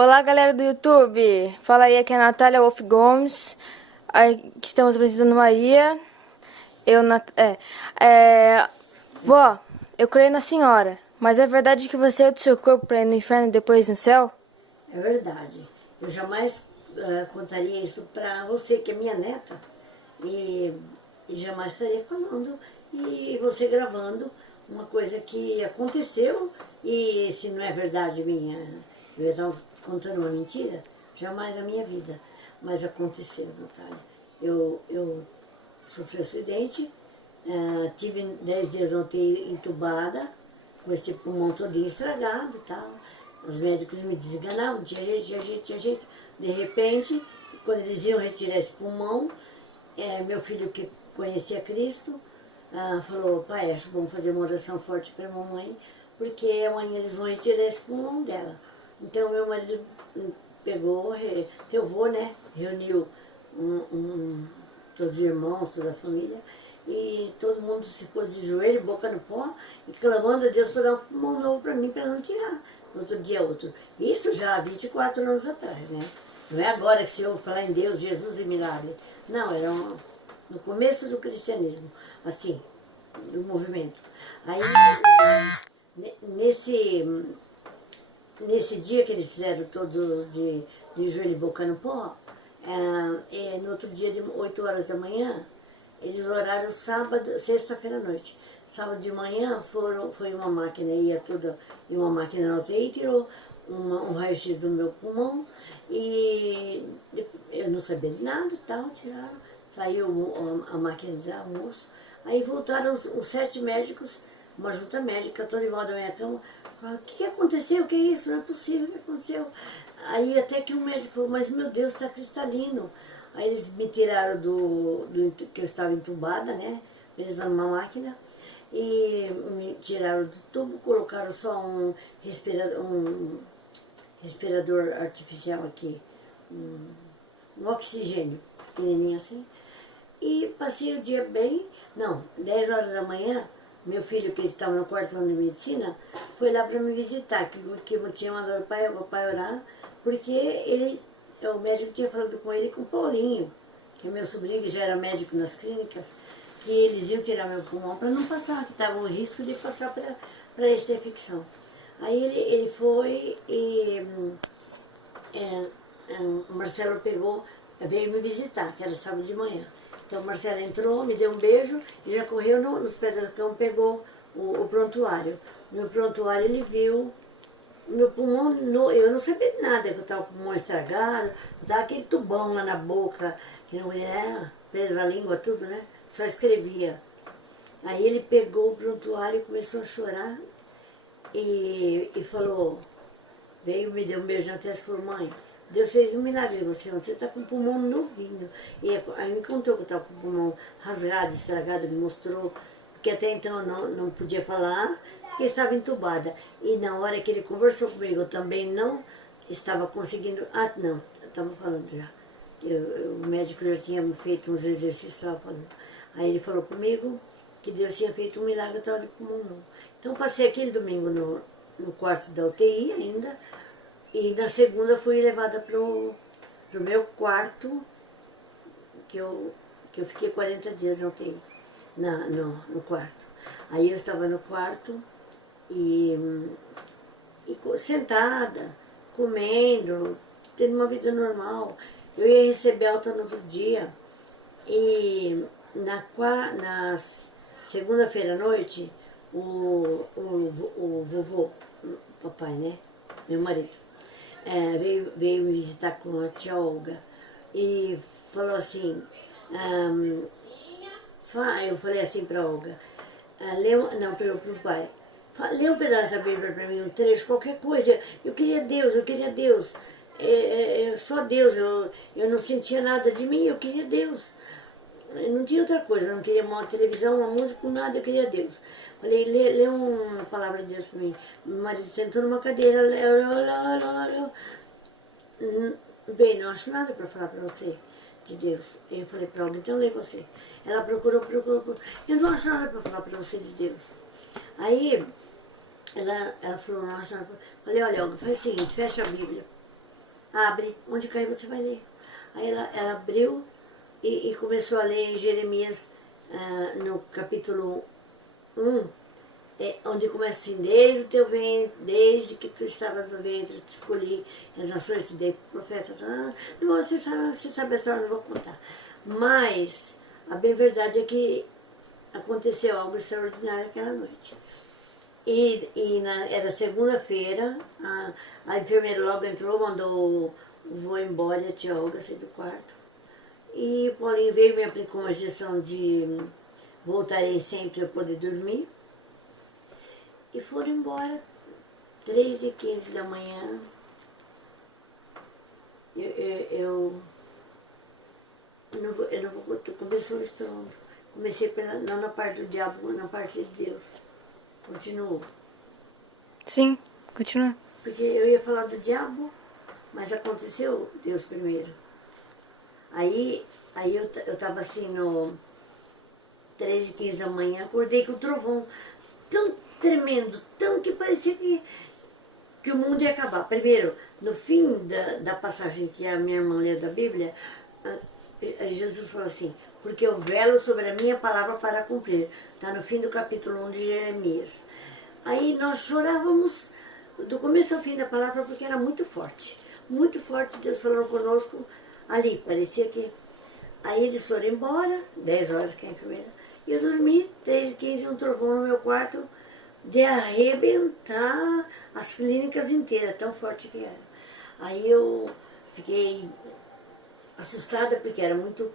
Olá, galera do YouTube. Fala aí, aqui é a Natália Wolf Gomes. Aí, que estamos apresentando Maria. Vó, eu creio na senhora. Mas é verdade que você é do seu corpo para ir no inferno e depois no céu? É verdade. Eu jamais contaria isso para você, que é minha neta, e, e jamais estaria falando e você gravando uma coisa que aconteceu, e se não é verdade minha, eu estou contando uma mentira, jamais na minha vida. Mas aconteceu, Natália. Eu sofri um acidente, tive 10 dias na UTI entubada, com esse pulmão todo estragado e tal. Os médicos me desenganavam, tinha jeito, tinha jeito, tinha jeito. De repente, quando eles iam retirar esse pulmão, meu filho, que conhecia Cristo, falou: pai, acho bom fazer uma oração forte para a mamãe, porque amanhã eles vão retirar esse pulmão dela. Então meu marido pegou, teu avô, né, reuniu todos os irmãos, toda a família, e todo mundo se pôs de joelho, boca no pó, e clamando a Deus para dar um pulmão novo para mim, para não tirar. No outro dia outro. Isso já há 24 anos atrás, né? Não é agora que se ouve falar em Deus, Jesus e milagre. Não, era no começo do cristianismo, assim, do movimento. Aí, nesse dia que eles fizeram todos de joelho e boca no pó, no outro dia, de 8 horas da manhã, eles oraram sábado, sexta-feira à noite. Sábado de manhã foi uma máquina, ia uma máquina na UTI, tirou um raio-x do meu pulmão, e eu não sabia de nada e tal, tiraram, saiu a máquina de lá, o moço. Aí voltaram os 7 médicos, uma junta médica, toda em volta da minha cama, falaram: o que aconteceu? O que é isso? Não é possível, o que aconteceu? Aí até que um médico falou: mas meu Deus, está cristalino. Aí eles me tiraram que eu estava entubada, né? Eles uma máquina, e me tiraram do tubo, colocaram só um respirador artificial aqui, um oxigênio, pequenininho assim. E passei o dia bem. Não, 10 horas da manhã, meu filho, que estava no quarto ano de medicina, foi lá para me visitar, que tinha mandado o pai orar, porque o médico tinha falado com ele e com o Paulinho, que é meu sobrinho, que já era médico nas clínicas, que eles iam tirar meu pulmão para não passar, que estava o risco de passar para essa infecção. Aí ele foi e o Marcelo veio me visitar, que era sábado de manhã. Então o Marcelo entrou, me deu um beijo e já correu nos pés da cama, pegou o prontuário. No prontuário ele viu meu pulmão, eu não sabia de nada, que eu estava com o pulmão estragado, eu estava aquele tubão lá na boca, que não é, presa a língua, tudo, né? Só escrevia. Aí ele pegou o prontuário e começou a chorar e falou, veio, me deu um beijo na testa e falou: mãe, Deus fez um milagre em você, você está com o pulmão novinho. E aí me contou que eu estava com o pulmão rasgado, estragado, me mostrou, porque até então eu não podia falar, porque estava entubada. E na hora que ele conversou comigo, eu também não estava conseguindo. Ah, não, eu estava falando já. O médico já tinha feito uns exercícios, estava falando. Aí ele falou comigo que Deus tinha feito um milagre, eu estava de pulmão novo. Então passei aquele domingo no quarto da UTI ainda, e na segunda fui levada pro meu quarto, que eu fiquei 40 dias na UTI, no quarto. Aí eu estava no quarto e sentada, comendo, tendo uma vida normal. Eu ia receber alta no outro dia, e na segunda-feira à noite, o vovô, papai, né, meu marido, veio me visitar com a tia Olga e falou assim, eu falei assim para a Olga, não, pro pai, lê um pedaço da Bíblia para mim, um trecho, qualquer coisa, eu queria Deus, só Deus, eu não sentia nada de mim, eu queria Deus. Eu não tinha outra coisa, eu não queria uma televisão, uma música, nada, eu queria Deus. Falei: lê uma palavra de Deus para mim. Meu marido sentou numa cadeira, bem, não acho nada para falar para você de Deus. Eu falei para ela: então lê você. Ela procurou, eu não acho nada para falar para você de Deus. Aí ela falou: não acho nada. Falei: olha, Olga, faz o seguinte, fecha a Bíblia. abre, onde cair você vai ler. Aí ela abriu e começou a ler em Jeremias, no capítulo 1, onde começa assim: desde o teu ventre, desde que tu estavas no ventre, eu te escolhi, as nações te dei profeta. Não, você sabe a história, não vou contar. Mas a bem verdade é que aconteceu algo extraordinário aquela noite. Era segunda-feira, a enfermeira logo entrou, mandou vou embora, a tia Olga saiu do quarto. E o Paulinho veio e me aplicou uma injeção de voltarei sempre a poder dormir. E foram embora, 3h15 da manhã. Eu não vou, começou o estrondo. Comecei não na parte do diabo, mas na parte de Deus. Continuou. Sim, continua. Porque eu ia falar do diabo, mas aconteceu Deus primeiro. Aí eu estava assim no 3h15 da manhã, acordei com o trovão tão tremendo, tão que parecia que o mundo ia acabar. Primeiro, no fim da passagem que a minha irmã leu da Bíblia, Jesus falou assim: porque eu velo sobre a minha palavra para cumprir. Está no fim do capítulo 1 de Jeremias. Aí nós chorávamos do começo ao fim da palavra porque era muito forte. Muito forte Deus falando conosco ali. Parecia que... Aí eles foram embora, 10 horas que é a enfermeira. E eu dormi, 3h15, um trovão no meu quarto, de arrebentar as clínicas inteiras, tão forte que era. Aí eu fiquei assustada porque era muito...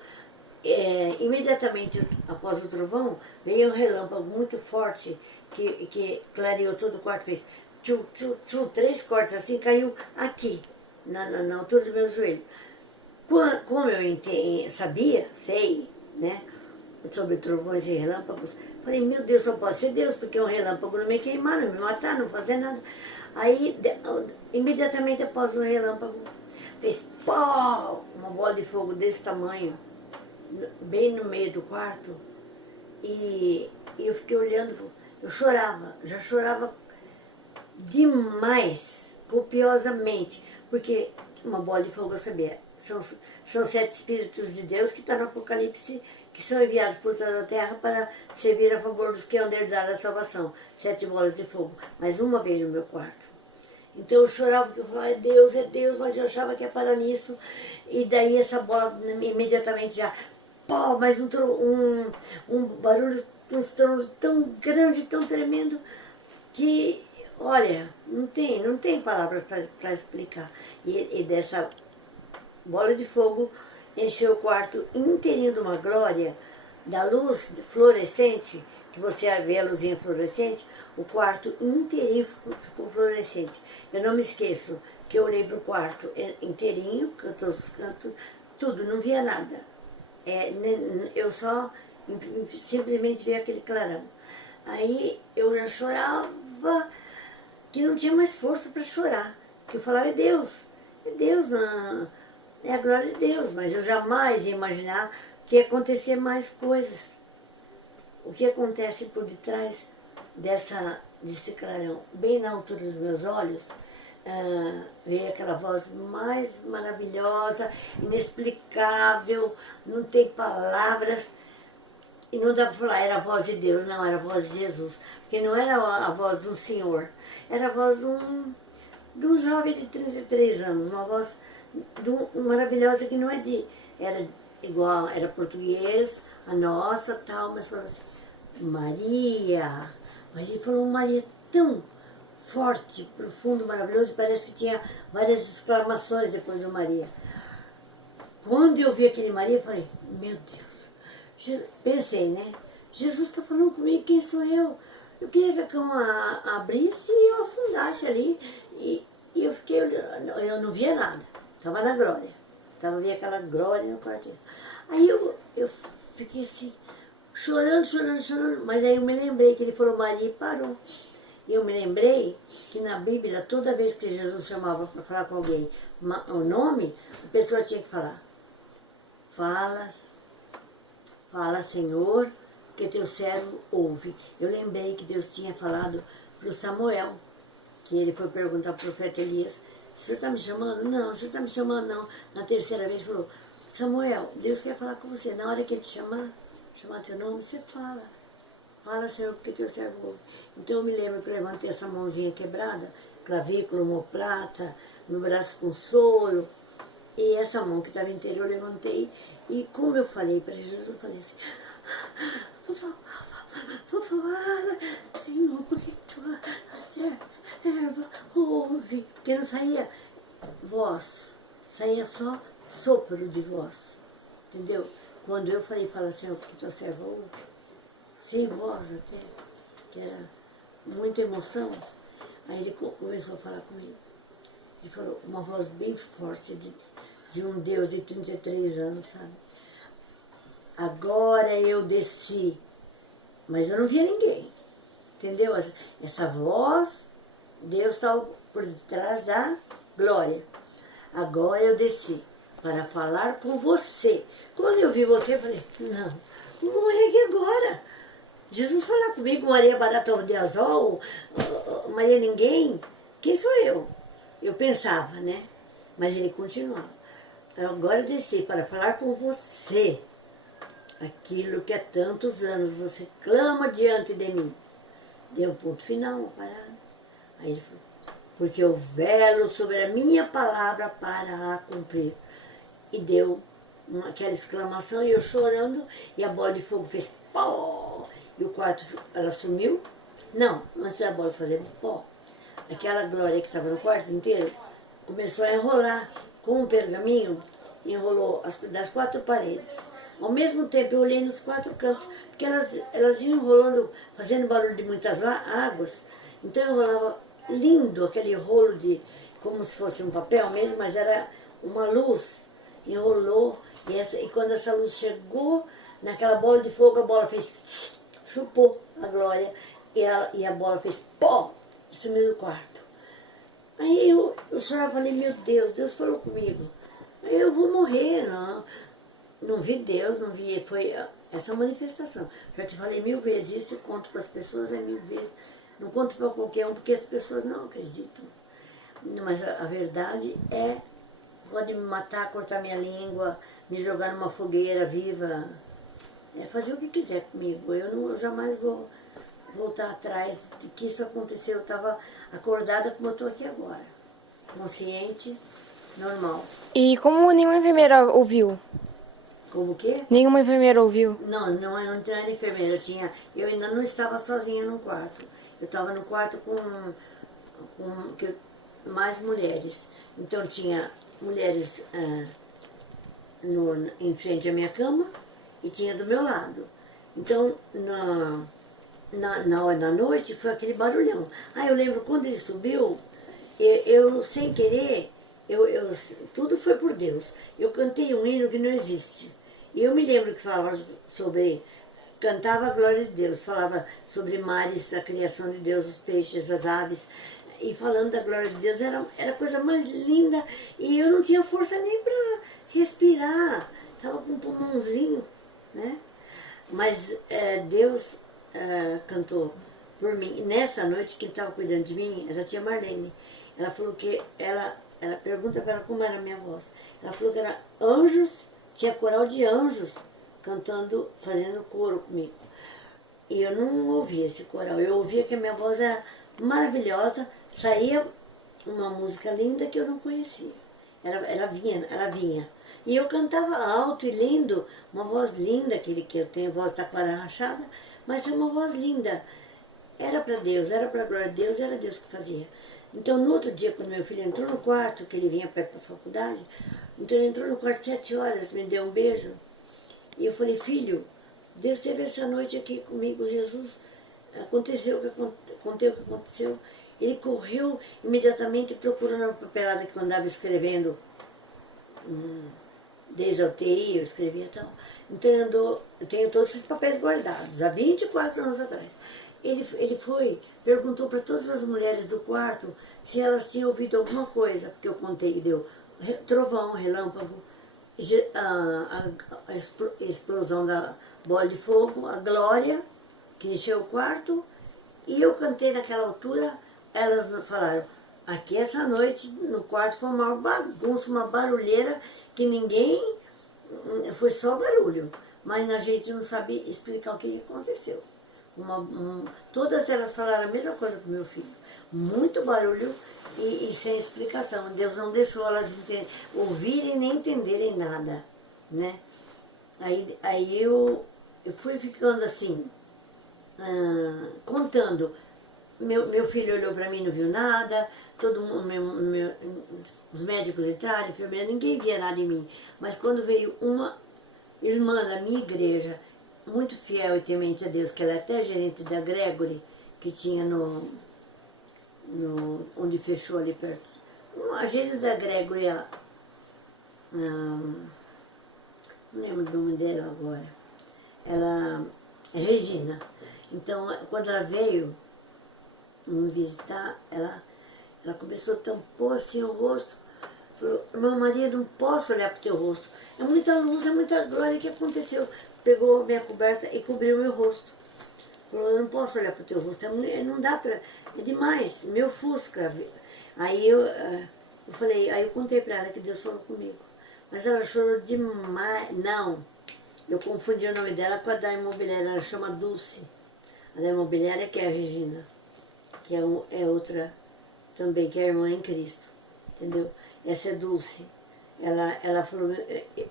imediatamente após o trovão, veio um relâmpago muito forte que clareou todo o quarto, fez tchu, tchu, tchu, 3 cortes assim, caiu aqui, na altura do meu joelho. Como eu sei, né, sobre trovões e relâmpagos, falei, meu Deus, só pode ser Deus, porque um relâmpago não me queimar, não me matar, não fazer nada. Aí, imediatamente após o relâmpago, fez pó, uma bola de fogo desse tamanho, bem no meio do quarto, e eu fiquei olhando, eu chorava, já chorava demais, copiosamente, porque uma bola de fogo eu sabia, são 7 Espíritos de Deus que está no Apocalipse, que são enviados por toda a terra para servir a favor dos que hão de herdar a salvação, 7 bolas de fogo, mas uma veio no meu quarto. Então eu chorava, porque eu falava, é Deus, mas eu achava que ia parar nisso, e daí essa bola imediatamente já, pô, mas um barulho, um estrondo tão grande, tão tremendo, que, olha, não tem palavras para explicar. E dessa bola de fogo encheu o quarto inteirinho de uma glória, da luz fluorescente, que você vê a luzinha fluorescente, o quarto inteirinho ficou fluorescente. Eu não me esqueço que eu olhei para o quarto inteirinho, cantos os cantos, tudo, não via nada. Eu só simplesmente vi aquele clarão. Aí eu já chorava, que não tinha mais força para chorar. Que eu falava, é Deus, não, é a glória de Deus. Mas eu jamais ia imaginar que ia acontecer mais coisas. O que acontece por detrás desse clarão, bem na altura dos meus olhos, veio aquela voz mais maravilhosa, inexplicável, não tem palavras, e não dá para falar, era a voz de Deus, não, era a voz de Jesus, porque não era a voz de um senhor, era a voz de um jovem de 33 anos, uma voz maravilhosa que não é era igual, era português, a nossa, tal, mas falou assim, Maria, mas ele falou Maria tão forte, profundo, maravilhoso, parece que tinha várias exclamações depois do Maria. Quando eu vi aquele Maria, eu falei, meu Deus, pensei, né? Jesus está falando comigo, quem sou eu? Eu queria que a cama abrisse e eu afundasse ali. E eu fiquei olhando, eu não via nada, estava na glória. Vendo aquela glória no quarto. Aí eu fiquei assim, chorando, mas aí eu me lembrei que ele falou Maria e parou. E eu me lembrei que na Bíblia, toda vez que Jesus chamava para falar com alguém o nome, a pessoa tinha que falar, fala Senhor, que teu servo ouve. Eu lembrei que Deus tinha falado para o Samuel, que ele foi perguntar para o profeta Elias, o senhor está me chamando? Não, o senhor está me chamando não. Na terceira vez falou, Samuel, Deus quer falar com você. Na hora que ele te chamar teu nome, você fala. Fala, Senhor, porque teu servo ouve. Então eu me lembro que eu levantei essa mãozinha quebrada, clavícula, omoplata, meu braço com soro, e essa mão que estava inteira eu levantei, e como eu falei para Jesus, eu falei assim, fala, Senhor, porque tua serva ouve. Porque não saía voz, saía só sopro de voz, entendeu? Quando eu falei, fala, Senhor, porque tua serva ouve, sem voz até, que era muita emoção, aí ele começou a falar comigo. Ele falou, uma voz bem forte de um Deus de 33 anos, sabe? Agora eu desci, mas eu não via ninguém, entendeu? Essa voz, Deus estava por detrás da glória. Agora eu desci para falar com você. Quando eu vi você, eu falei, não, vou morrer aqui agora. Jesus falar comigo, Maria Barata de Azul, Maria ninguém, quem sou eu? Eu pensava, né? Mas ele continuava. Agora eu desci para falar com você aquilo que há tantos anos você clama diante de mim. Deu um ponto final, uma parada. Aí ele falou, porque eu velo sobre a minha palavra para a cumprir. E deu aquela exclamação, e eu chorando, e a bola de fogo fez pó, e o quarto, ela sumiu. Não, antes da bola fazer pó, aquela glória que estava no quarto inteiro, começou a enrolar com um pergaminho, enrolou das 4 paredes. Ao mesmo tempo eu olhei nos 4 cantos, porque elas iam enrolando, fazendo barulho de muitas águas, então eu enrolava lindo aquele rolo como se fosse um papel mesmo, mas era uma luz, enrolou, e quando essa luz chegou naquela bola de fogo, a bola fez, chupou a glória, e a bola fez pó, e sumiu do quarto. Aí eu chorava e falei, meu Deus falou comigo, eu vou morrer, não vi Deus, não vi, foi essa manifestação. Já te falei 1000 vezes isso, conto para as pessoas 1000 vezes, não conto para qualquer um, porque as pessoas não acreditam. Mas a verdade é, pode me matar, cortar minha língua, me jogar numa fogueira viva, fazer o que quiser comigo. Eu jamais vou voltar atrás de que isso aconteceu. Eu estava acordada como eu estou aqui agora, consciente, normal. E como nenhuma enfermeira ouviu? Como o quê? Nenhuma enfermeira ouviu? Não era enfermeira. Eu ainda não estava sozinha no quarto. Eu estava no quarto com mais mulheres. Então tinha mulheres em frente à minha cama e tinha do meu lado. Então, na noite foi aquele barulhão. Eu lembro quando ele subiu, eu sem querer, tudo foi por Deus. Eu cantei um hino que não existe. E eu me lembro que falava cantava a glória de Deus, falava sobre mares, a criação de Deus, os peixes, as aves, e falando da glória de Deus, era a coisa mais linda, e eu não tinha força nem para respirar, estava com um pulmãozinho, né? Mas Deus cantou por mim. E nessa noite, quem estava cuidando de mim era a tia Marlene. Ela falou que, ela pergunta para ela como era a minha voz. Ela falou que era anjos, tinha coral de anjos cantando, fazendo coro comigo. E eu não ouvia esse coral, eu ouvia que a minha voz era maravilhosa, saía uma música linda que eu não conhecia. Ela vinha. E eu cantava alto e lindo, uma voz linda, que eu tenho voz taquara rachada, mas é uma voz linda. Era para Deus, era para a glória de Deus, era Deus que fazia. Então, no outro dia, quando meu filho entrou no quarto, que ele vinha perto da faculdade, então ele entrou no quarto 7 horas, me deu um beijo, e eu falei, filho, Deus esteve essa noite aqui comigo, Jesus, aconteceu o que aconteceu. Ele correu imediatamente procurando a papelada que eu andava escrevendo, desde a UTI, eu escrevia e tal. Então eu tenho todos esses papéis guardados, há 24 anos atrás. Ele foi, perguntou para todas as mulheres do quarto se elas tinham ouvido alguma coisa, porque eu contei, deu trovão, relâmpago, a explosão da bola de fogo, a glória que encheu o quarto, e eu cantei naquela altura. Elas falaram, Aqui essa noite no quarto foi uma bagunça, uma barulheira que ninguém... Foi só barulho, mas a gente não sabe explicar o que aconteceu. Todas elas falaram a mesma coisa com meu filho. Muito barulho e sem explicação. Deus não deixou elas ouvirem nem entenderem nada, né? Aí eu fui ficando assim, contando. Meu filho olhou para mim, não viu nada. Todo mundo, os médicos entraram, enfermeira, ninguém via nada em mim. Mas quando veio uma irmã da minha igreja, muito fiel e temente a Deus, que ela é até gerente da Gregory, que tinha onde fechou ali perto. A gerente da Gregory, não lembro do nome dela agora. Ela é Regina. Então, quando ela veio me visitar, ela começou a tampar assim o rosto. Falou, meu marido, não posso olhar para o teu rosto. É muita luz, é muita glória. O que aconteceu? Pegou a minha coberta e cobriu meu rosto. Falou, eu não posso olhar para o teu rosto. Não dá para... É demais. Me ofusca. Aí eu falei, aí eu contei para ela que Deus falou comigo. Mas ela chorou demais. Não. Eu confundi o nome dela com a da imobiliária. Ela chama Dulce. A da imobiliária que é a Regina. Que é outra também, que é a irmã em Cristo. Entendeu? Essa é Dulce. Ela falou,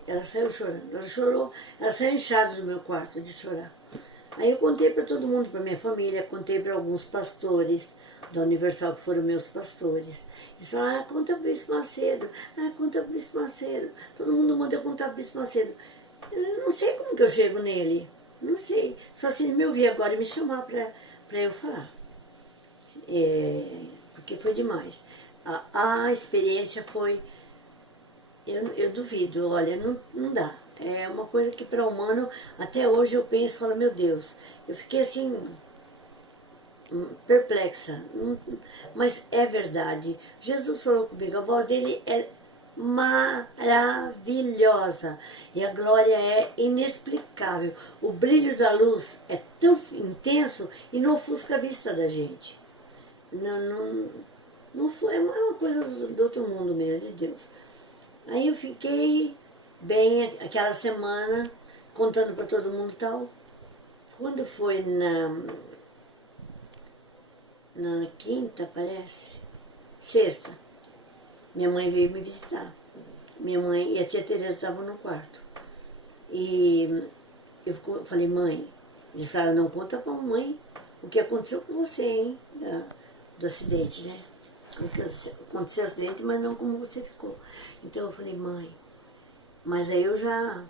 ela saiu chorando. Ela chorou, ela saiu inchada do meu quarto de chorar. Aí eu contei para todo mundo, para minha família, contei para alguns pastores da Universal, que foram meus pastores. Eles falaram, conta para o Bispo Macedo, conta para o Bispo Macedo. Todo mundo manda eu contar para o Bispo Macedo. Eu não sei como que eu chego nele, não sei. Só se ele me ouvir agora e me chamar para eu falar. Porque foi demais. A experiência foi... Eu duvido, olha, não dá. É uma coisa que para o humano, até hoje eu penso e falo, meu Deus, eu fiquei assim, perplexa. Mas é verdade. Jesus falou comigo, a voz dele é maravilhosa. E a glória é inexplicável. O brilho da luz é tão intenso e não ofusca a vista da gente. Não foi uma coisa do outro mundo mesmo, de Deus. Aí eu fiquei bem aquela semana, contando para todo mundo e tal. Quando foi na quinta, parece, sexta, minha mãe veio me visitar. Minha mãe e a tia Teresa estavam no quarto. E eu falei, mãe, disse, não conta pra mãe o que aconteceu com você, hein? Do acidente, né? Aconteceu o acidente, mas não como você ficou. Então eu falei, mãe, mas aí eu já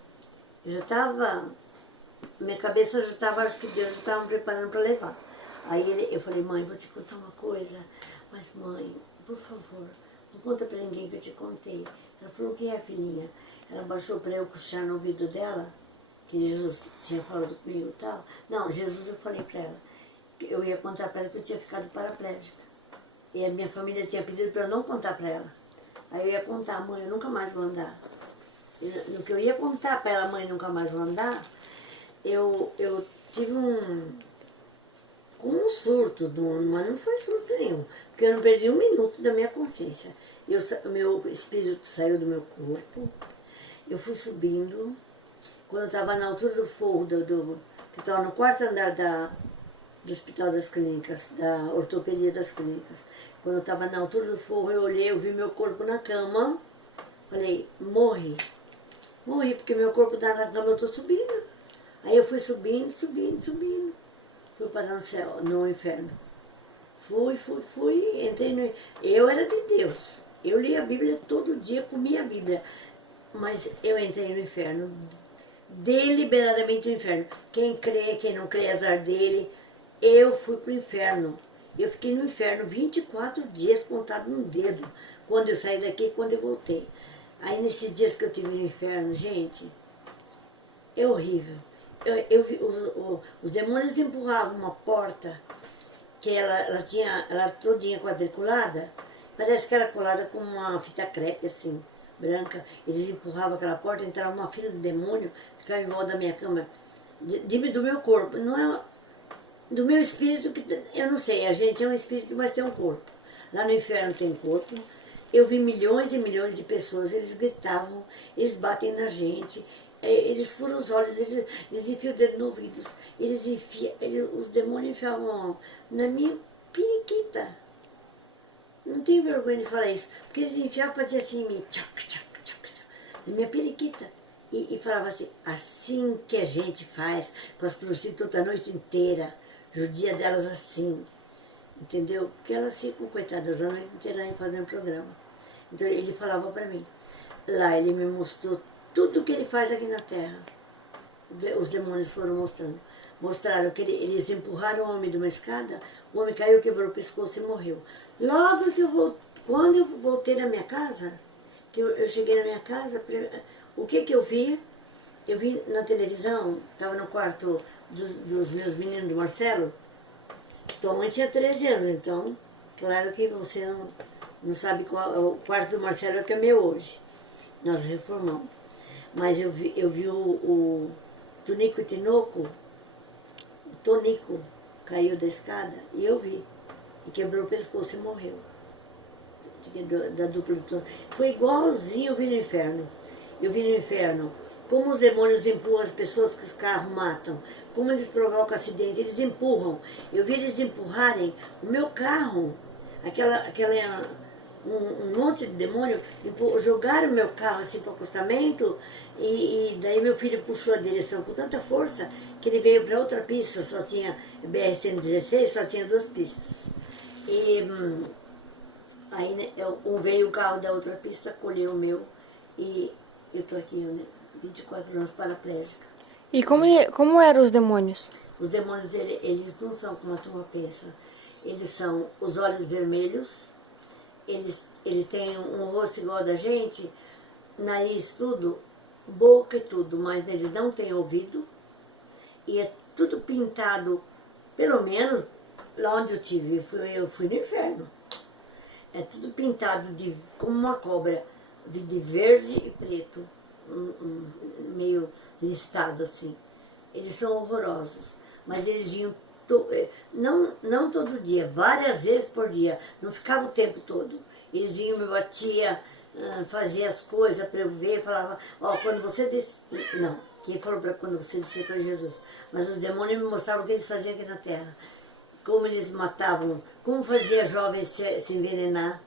estava, minha cabeça já estava, acho que Deus já estava me preparando para levar. Aí eu falei, mãe, vou te contar uma coisa, mas mãe, por favor, não conta para ninguém que eu te contei. Ela falou, o que é, filhinha? Ela baixou para eu puxar no ouvido dela, que Jesus tinha falado comigo e tal. Não, Jesus eu falei para ela, que eu ia contar para ela que eu tinha ficado paraplégica. E a minha família tinha pedido para eu não contar para ela. Aí eu ia contar, mãe, eu nunca mais vou andar. E no que eu ia contar para ela, mãe, nunca mais vou andar, eu tive um surto, mas não foi surto nenhum, porque eu não perdi um minuto da minha consciência. Meu espírito saiu do meu corpo, eu fui subindo, quando eu estava na altura do forro, que estava no quarto andar do Hospital das Clínicas, da ortopedia das clínicas. Quando eu estava na altura do forro, eu olhei, eu vi meu corpo na cama, falei, morri. Morri, porque meu corpo está na cama, eu estou subindo. Aí eu fui subindo, subindo. Fui parar no céu, no inferno. Fui, entrei no... Eu era de Deus. Eu lia a Bíblia todo dia, comia a Bíblia. Mas eu entrei no inferno, deliberadamente no inferno. Quem crê, quem não crê, azar dele. Eu fui pro inferno. Eu fiquei no inferno 24 dias, contado num dedo. Quando eu saí daqui e quando eu voltei. Aí nesses dias que eu tive no inferno, gente, é horrível. Eu vi, os demônios empurravam uma porta, que ela todinha quadriculada, parece que era colada com uma fita crepe assim, branca. Eles empurravam aquela porta, entrava uma fila de demônio, ficava em volta da minha cama, do meu corpo, não é do meu espírito, que eu não sei, a gente é um espírito, mas tem um corpo. Lá no inferno tem corpo. Eu vi milhões e milhões de pessoas, eles gritavam, eles batem na gente, eles furam os olhos, eles enfiam o dedo no ouvido, os demônios enfiavam na minha periquita. Não tenho vergonha de falar isso, porque eles enfiavam, faziam assim em mim, tchac, tchac, tchac, tchac, na minha periquita. E falava assim que a gente faz com as prostitutas a noite inteira, judia delas assim, entendeu? Porque elas ficam, coitadas, a noite inteira fazendo programa. Então ele falava para mim, lá ele me mostrou tudo o que ele faz aqui na terra. Os demônios foram mostrando. Mostraram que eles empurraram o homem de uma escada, o homem caiu, quebrou o pescoço e morreu. Logo que quando eu voltei na minha casa, que eu cheguei na minha casa, o que eu vi? Eu vi na televisão, estava no quarto dos meus meninos do Marcelo. Tua mãe tinha 13 anos, então, claro que você não sabe qual, o quarto do Marcelo é que é meu hoje. Nós reformamos. Mas eu vi o Tonico e Tinoco, o Tonico caiu da escada e eu vi. E quebrou o pescoço e morreu. Da dupla do Tonico. Foi igualzinho eu vi no inferno. Eu vi no inferno como os demônios empurram as pessoas que os carros matam. Como eles provocam acidente, eles empurram. Eu vi eles empurrarem o meu carro. Um monte de demônio, jogaram o meu carro assim para o acostamento e daí meu filho puxou a direção com tanta força que ele veio para outra pista, só tinha BR-116, só tinha 2 pistas. E aí né, veio o carro da outra pista, colheu o meu e eu estou aqui, né, 24 anos paraplégica. E como eram os demônios? Os demônios, eles não são como a turma pensa. Eles são os olhos vermelhos, eles têm um rosto igual da gente, nariz tudo, boca e tudo, mas eles não têm ouvido. E é tudo pintado, pelo menos lá onde eu tive, eu fui no inferno. É tudo pintado como uma cobra, de verde e preto, meio listado assim. Eles são horrorosos, mas eles vinham não todo dia, várias vezes por dia, não ficava o tempo todo. Eles vinham, me batia, fazia as coisas para eu ver, falava, quando você descer, não, quem falou para quando você descer foi Jesus, mas os demônios me mostravam o que eles faziam aqui na terra, como eles matavam, como fazia jovens se envenenar,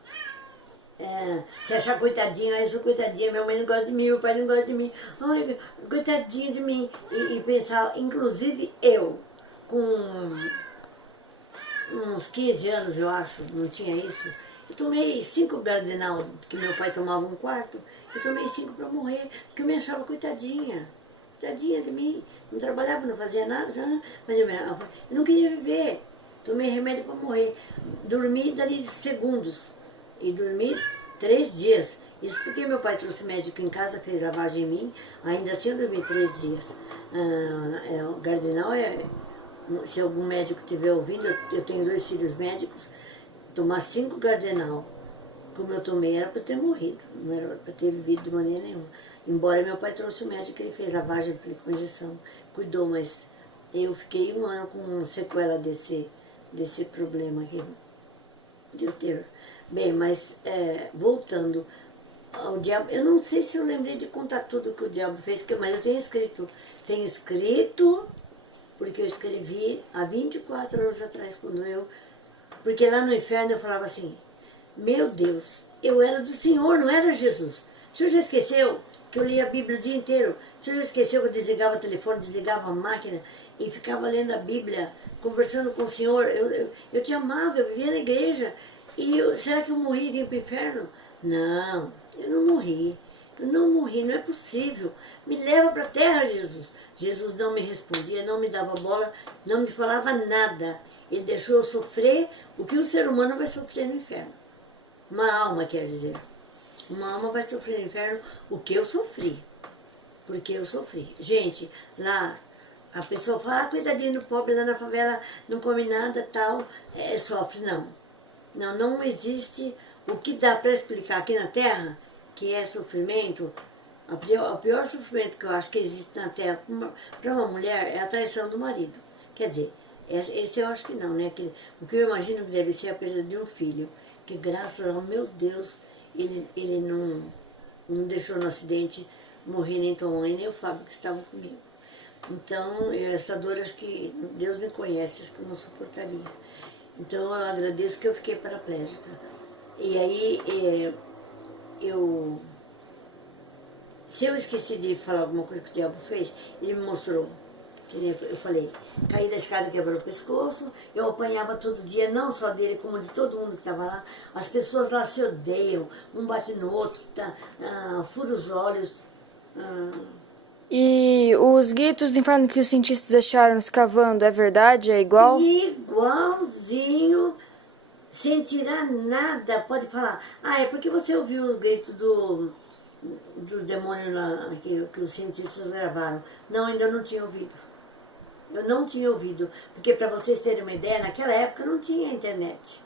se achar coitadinho, eu sou coitadinha, minha mãe não gosta de mim, meu pai não gosta de mim, ai, coitadinho de mim, e pensar, inclusive eu, com uns 15 anos, eu acho, não tinha isso. Eu tomei 5 Gardenal, que meu pai tomava um quarto, eu tomei 5 para morrer, porque eu me achava coitadinha. Coitadinha de mim. Não trabalhava, não fazia nada, mas eu não queria viver. Tomei remédio para morrer. Dormi dali segundos. E dormi 3 dias. Isso porque meu pai trouxe médico em casa, fez lavagem em mim, ainda assim eu dormi 3 dias. O Gardenal se algum médico estiver ouvindo, eu tenho 2 filhos médicos, tomar 5 Gardenal, como eu tomei, era para ter morrido, não era para ter vivido de maneira nenhuma. Embora meu pai trouxe o médico, ele fez lavagem, com injeção, cuidou, mas eu fiquei 1 ano com sequela desse problema aqui, de eu ter. Bem, mas voltando ao diabo, eu não sei se eu lembrei de contar tudo que o diabo fez, mas eu tenho escrito. Tenho escrito, porque eu escrevi há 24 anos atrás, porque lá no inferno eu falava assim, meu Deus, eu era do Senhor, não era Jesus. O senhor já esqueceu que eu lia a Bíblia o dia inteiro? O senhor já esqueceu que eu desligava o telefone, desligava a máquina e ficava lendo a Bíblia, conversando com o Senhor? Eu te amava, eu vivia na igreja. Será que eu morri e vim para o inferno? Não, eu não morri. Eu não morri, não é possível. Me leva para a terra, Jesus. Jesus não me respondia, não me dava bola, não me falava nada. Ele deixou eu sofrer o que o ser humano vai sofrer no inferno. Uma alma, quer dizer. Uma alma vai sofrer no inferno o que eu sofri. Porque eu sofri. Gente, lá a pessoa fala, coitadinho do pobre lá na favela, não come nada, tal, sofre. Não. Não existe o que dá para explicar aqui na Terra, que é sofrimento. O pior sofrimento que eu acho que existe na Terra para uma mulher é a traição do marido. Quer dizer, esse eu acho que não, né? O que eu imagino que deve ser a perda de um filho. que graças ao meu Deus, ele não deixou no acidente morrer nem tua mãe, nem o Fábio que estavam comigo. Então, essa dor, acho que Deus me conhece, acho que eu não suportaria. Então, eu agradeço que eu fiquei paraplégica. E aí, se eu esqueci de falar alguma coisa que o diabo fez, ele me mostrou. Eu falei, caí da escada, quebrou o pescoço, eu apanhava todo dia, não só dele, como de todo mundo que estava lá. As pessoas lá se odeiam, um bate no outro, fura os olhos. E os gritos do inferno que os cientistas acharam escavando, é verdade? É igual? Igualzinho, sem tirar nada. Pode falar, é porque você ouviu os gritos dos demônios lá, que os cientistas gravaram. Não, ainda não tinha ouvido. Eu não tinha ouvido, porque para vocês terem uma ideia, naquela época não tinha internet,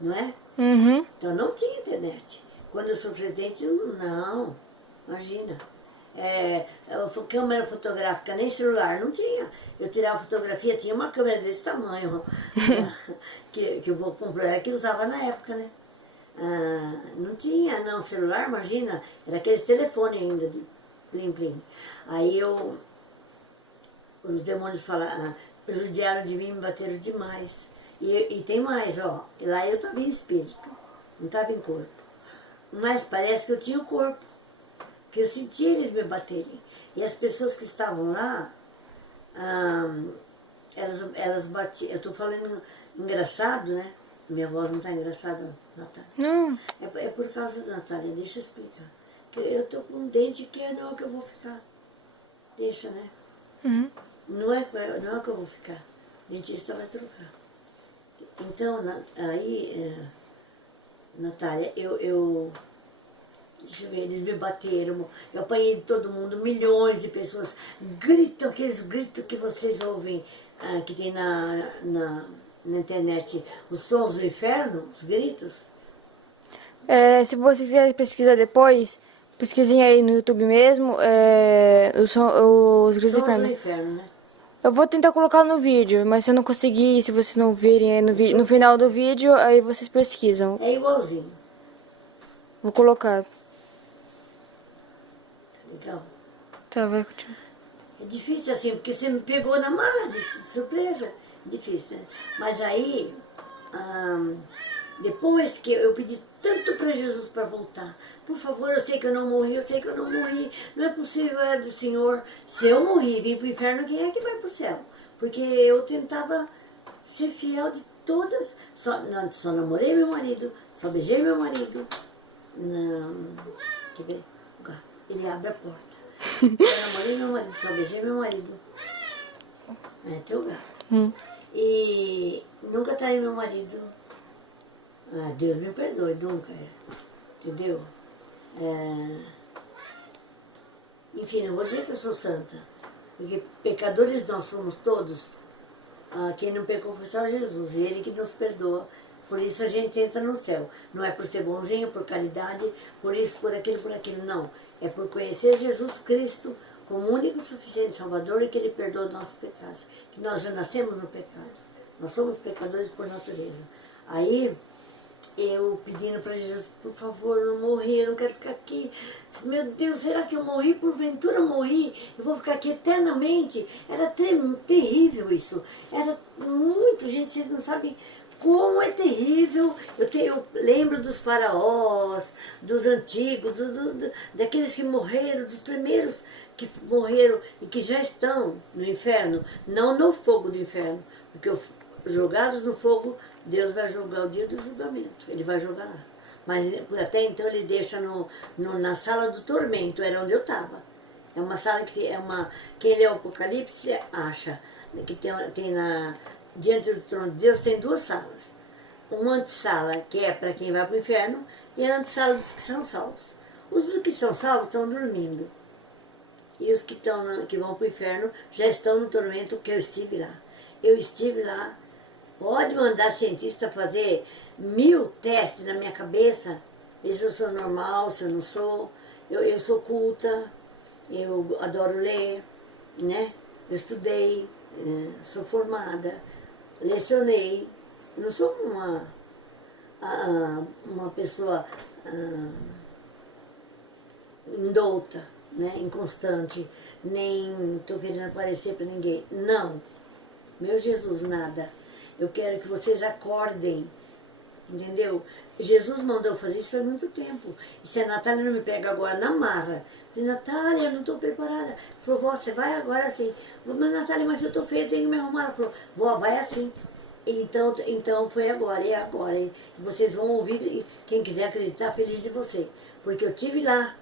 não é? Uhum. Então não tinha internet. Quando eu sofri acidente, não, imagina. Câmera fotográfica, nem celular, não tinha. Eu tirava fotografia, tinha uma câmera desse tamanho, que eu vou comprar, que usava na época, né? Não tinha, não, celular, imagina, era aqueles telefones ainda, de plim-plim. Aí os demônios falaram, judiaram de mim, me bateram demais. E tem mais, ó, lá eu estava em espírito, não estava em corpo. Mas parece que eu tinha o corpo, que eu senti eles me baterem. E as pessoas que estavam lá, elas batiam. Eu estou falando engraçado, né? Minha voz não está engraçada, Natália. Não. É por causa da Natália, deixa eu explicar. Eu estou com um dente que não que eu vou ficar. Deixa, né? Uhum. Não é que eu vou ficar. O dentista vai trocar. Então, Natália, deixa eu ver, eles me bateram, eu apanhei de todo mundo, milhões de pessoas gritam, aqueles gritos que vocês ouvem, que tem na internet, os sons do inferno, os gritos. Se vocês quiserem pesquisar depois, pesquisem aí no YouTube mesmo, os gritos do Sons do inferno. inferno, né? Eu vou tentar colocar no vídeo, mas se eu não conseguir, se vocês não verem aí no final do vídeo, aí vocês pesquisam. É igualzinho. Vou colocar. Legal. Tá, vai continuar. É difícil assim, porque você me pegou na mala, de surpresa. Difícil, né? Mas aí, depois que eu pedi tanto para Jesus para voltar, por favor, eu sei que eu não morri, não é possível, é do Senhor. Se eu morri e vim para o inferno, quem é que vai para o céu? Porque eu tentava ser fiel de todas, só namorei meu marido, só beijei meu marido. Quer ver? Ele abre a porta. Só namorei meu marido, só beijei meu marido. É teu gato. E nunca traí meu marido. Deus me perdoe, nunca. Entendeu? Enfim, não vou dizer que eu sou santa. Porque pecadores nós somos todos. Quem não pecou foi só Jesus. E Ele que nos perdoa. Por isso a gente entra no céu. Não é por ser bonzinho, por caridade, por isso, por aquilo. Não. É por conhecer Jesus Cristo como único e suficiente Salvador e que Ele perdoa os nossos pecados. Que nós já nascemos no pecado. Nós somos pecadores por natureza. Aí, eu pedindo para Jesus, por favor, não morri, eu não quero ficar aqui. Meu Deus, será que eu morri? Porventura eu morri? Eu vou ficar aqui eternamente? Era terrível isso. Era muito, gente, vocês não sabem como é terrível. Eu lembro dos faraós, dos antigos, daqueles que morreram, dos primeiros que morreram e que já estão no inferno, não no fogo do inferno, porque jogados no fogo, Deus vai julgar o dia do julgamento, Ele vai jogar lá. Mas até então Ele deixa na sala do tormento, era onde eu estava. É uma sala quem lê o Apocalipse acha, que diante do trono de Deus tem duas salas. Uma antessala, que é para quem vai para o inferno, e a antessala dos que são salvos. Os que são salvos estão dormindo. E os que vão para o inferno já estão no tormento, que eu estive lá. Eu estive lá. Pode mandar cientista fazer 1000 testes na minha cabeça, se eu sou normal, se eu não sou. Eu sou culta, eu adoro ler, né? Eu estudei, sou formada, lecionei. Eu não sou uma pessoa indouta, né, inconstante, nem estou querendo aparecer para ninguém. Não, meu Jesus, nada. Eu quero que vocês acordem, entendeu? Jesus mandou fazer isso faz muito tempo. E se a Natália não me pega agora na marra, eu falei, Natália, eu não estou preparada. Ela falou, vó, você vai agora assim. Eu falei, Natália, mas eu estou feia, tenho que me arrumar. Ela falou, vó, vai assim. Então foi agora, é agora. E vocês vão ouvir, e quem quiser acreditar, feliz de você. Porque eu tive lá,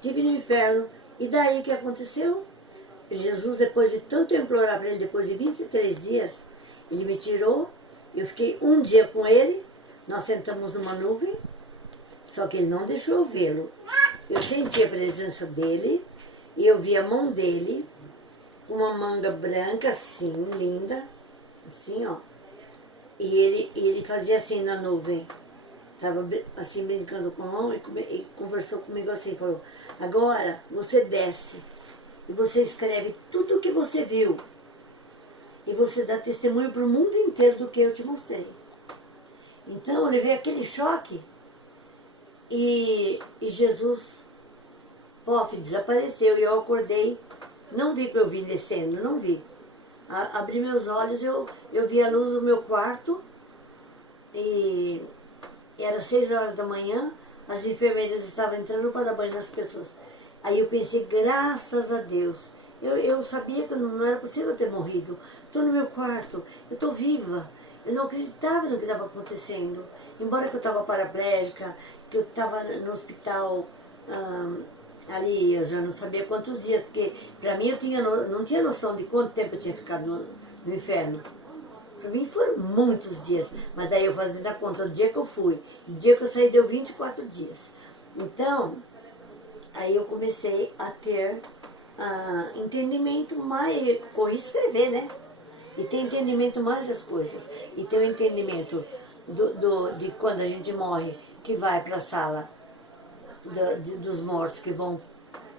tive no inferno, e daí o que aconteceu? Jesus, depois de tanto implorar para ele, depois de 23 dias, ele me tirou, eu fiquei um dia com ele, nós sentamos numa nuvem, só que ele não deixou eu vê-lo. Eu senti a presença dele, e eu vi a mão dele, com uma manga branca, assim, linda, assim, ó. E ele fazia assim na nuvem, estava assim brincando com a mão e conversou comigo assim, falou, agora você desce e você escreve tudo o que você viu e você dá testemunho para o mundo inteiro do que eu te mostrei. Então eu levei aquele choque e Jesus, pof, desapareceu e eu acordei, não vi que eu vim descendo, não vi. Abri meus olhos, eu vi a luz do meu quarto e era 6 horas da manhã, as enfermeiras estavam entrando para dar banho nas pessoas. Aí eu pensei, graças a Deus, eu sabia que não era possível eu ter morrido. Estou no meu quarto, eu estou viva. Eu não acreditava no que estava acontecendo. Embora que eu estava paraplégica, que eu estava no hospital ali, eu já não sabia quantos dias, porque para mim eu não tinha noção de quanto tempo eu tinha ficado no inferno. Para mim foram muitos dias, mas daí eu fazendo a conta do dia que eu fui, do dia que eu saí deu 24 dias. Então, aí eu comecei a ter entendimento mais, corri escrever, né? E ter entendimento mais das coisas. E ter o entendimento de quando a gente morre, que vai para a sala dos mortos, que vão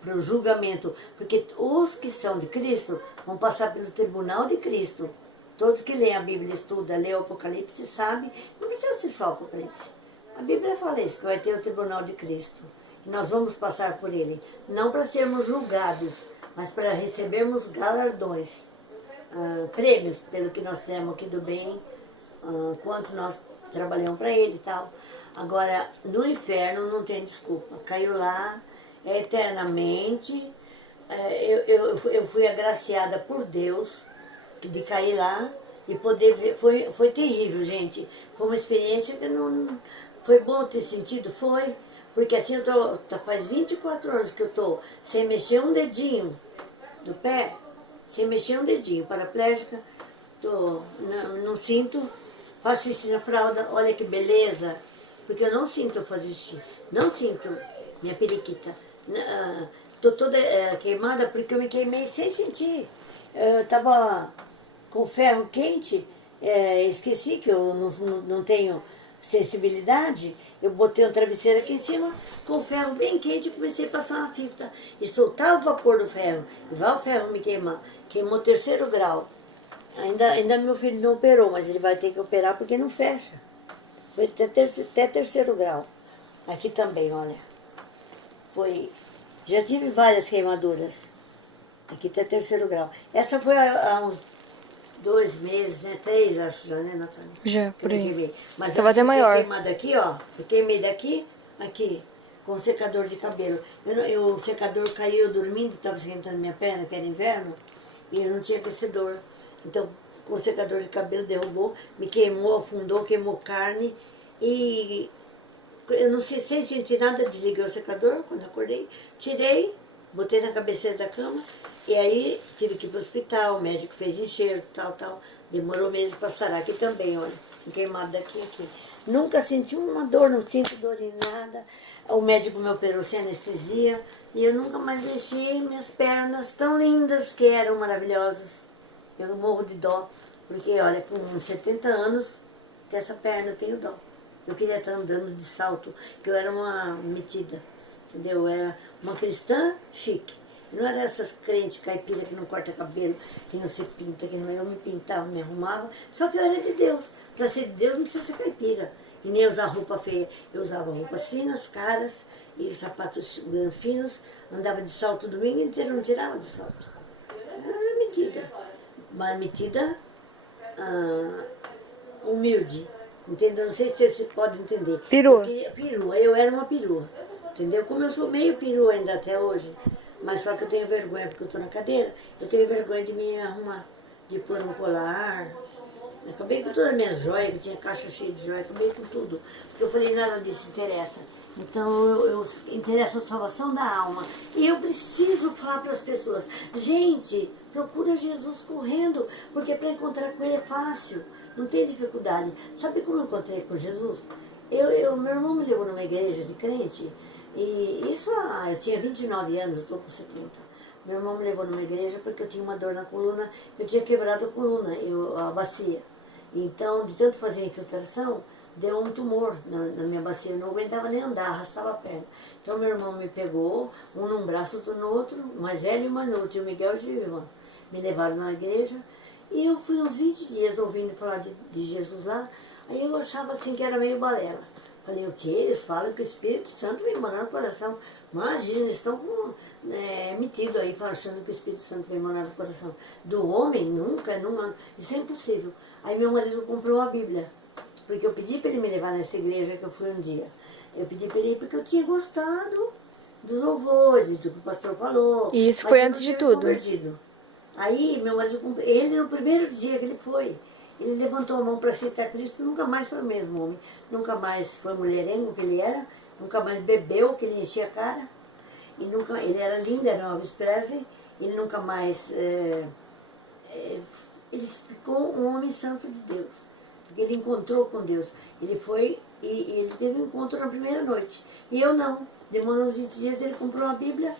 para o julgamento. Porque os que são de Cristo vão passar pelo tribunal de Cristo. Todos que leem a Bíblia, estudam, leem o Apocalipse, sabem, não precisa ser só o Apocalipse. A Bíblia fala isso, que vai ter o tribunal de Cristo. E nós vamos passar por ele, não para sermos julgados, mas para recebermos galardões, prêmios pelo que nós fizemos aqui do bem, quanto nós trabalhamos para ele e tal. Agora, no inferno não tem desculpa, caiu lá eternamente. Eu fui agraciada por Deus de cair lá e poder ver, foi terrível, gente. Foi uma experiência que não foi bom ter sentido, foi, porque assim faz 24 anos que eu estou sem mexer um dedinho do pé, sem mexer um dedinho, paraplégica, não sinto, faço xixi na fralda, olha que beleza, porque eu não sinto fazer xixi, não sinto minha periquita, estou toda queimada porque eu me queimei sem sentir, eu estava com ferro quente, esqueci que eu não tenho sensibilidade, eu botei um travesseiro aqui em cima, com o ferro bem quente, comecei a passar uma fita, e soltar o vapor do ferro, e vai o ferro me queimar, queimou 3º grau, ainda meu filho não operou, mas ele vai ter que operar porque não fecha, foi até 3º grau, aqui também, olha, já tive várias queimaduras, aqui até 3º grau, essa foi há uns 2 meses, né? 3, acho já, né, Natália? Já, por aí. Mas tava até maior. Eu queimado aqui, ó. Eu queimei daqui, aqui, com o secador de cabelo. O secador caiu dormindo, estava esquentando minha perna, que era inverno, e eu não tinha aquecedor. Então, com o secador de cabelo derrubou, me queimou, afundou, queimou carne. E eu não sei, sem sentir nada, desliguei o secador quando acordei, tirei, botei na cabeceira da cama. E aí tive que ir para o hospital, o médico fez enxerto, tal. Demorou meses para sarar. Aqui também, olha, queimado daqui aqui. Nunca senti uma dor, não sinto dor em nada. O médico me operou sem anestesia. E eu nunca mais deixei minhas pernas tão lindas que eram maravilhosas. Eu morro de dó, porque olha, com 70 anos, com essa perna eu tenho dó. Eu queria estar andando de salto, que eu era uma metida, entendeu? Eu era uma cristã chique. Não era essas crentes caipira que não corta cabelo, que não se pinta, que não. Eu me pintava, me arrumava. Só que eu era de Deus. Para ser de Deus não precisa ser caipira. e nem usar roupa feia. Eu usava roupas finas, caras, e sapatos finos, andava de salto o domingo inteiro, não tirava de salto. Era metida, mas metida humilde, entendeu? Não sei se você pode entender. Perua. Perua, eu era uma perua, entendeu? Como eu sou meio perua ainda até hoje, mas só que eu tenho vergonha, porque eu estou na cadeira, eu tenho vergonha de me arrumar, de pôr um colar. Eu acabei com todas as minhas joias, que tinha caixa cheia de joias, acabei com tudo, porque eu falei, nada disso interessa. Então, interessa a salvação da alma. E eu preciso falar para as pessoas, gente, procura Jesus correndo, porque para encontrar com Ele é fácil, não tem dificuldade. Sabe como eu encontrei com Jesus? Meu irmão me levou numa igreja de crente, e isso, eu tinha 29 anos, eu estou com 70. Meu irmão me levou numa igreja porque eu tinha uma dor na coluna, eu tinha quebrado a coluna, a bacia. Então, de tanto fazer infiltração, deu um tumor na minha bacia, eu não aguentava nem andar, arrastava a perna. Então meu irmão me pegou, um num braço, outro no outro, mais velho e mais novo, o tio Miguel e o tio Ivan. Me levaram na igreja e eu fui uns 20 dias ouvindo falar de Jesus lá, aí eu achava assim que era meio balela. Falei, o quê? Eles falam que o Espírito Santo vem morar no coração. Imagina, eles estão metidos aí, achando que o Espírito Santo vem morar no coração. Do homem, nunca, isso é impossível. Aí meu marido comprou uma Bíblia. Porque eu pedi para ele me levar nessa igreja que eu fui um dia. Eu pedi para ele ir porque eu tinha gostado dos louvores, do que o pastor falou. E isso foi antes de tudo. Convertido. Aí meu marido, ele no primeiro dia que ele foi, ele levantou a mão para aceitar Cristo, nunca mais foi o mesmo homem. Nunca mais foi mulherengo que ele era, nunca mais bebeu, que ele enchia a cara. E nunca, ele era lindo, era Elvis Presley, ele nunca mais... ele ficou um homem santo de Deus. Porque ele encontrou com Deus. Ele foi e ele teve um encontro na primeira noite. E eu não. Demorou uns 20 dias, ele comprou uma Bíblia.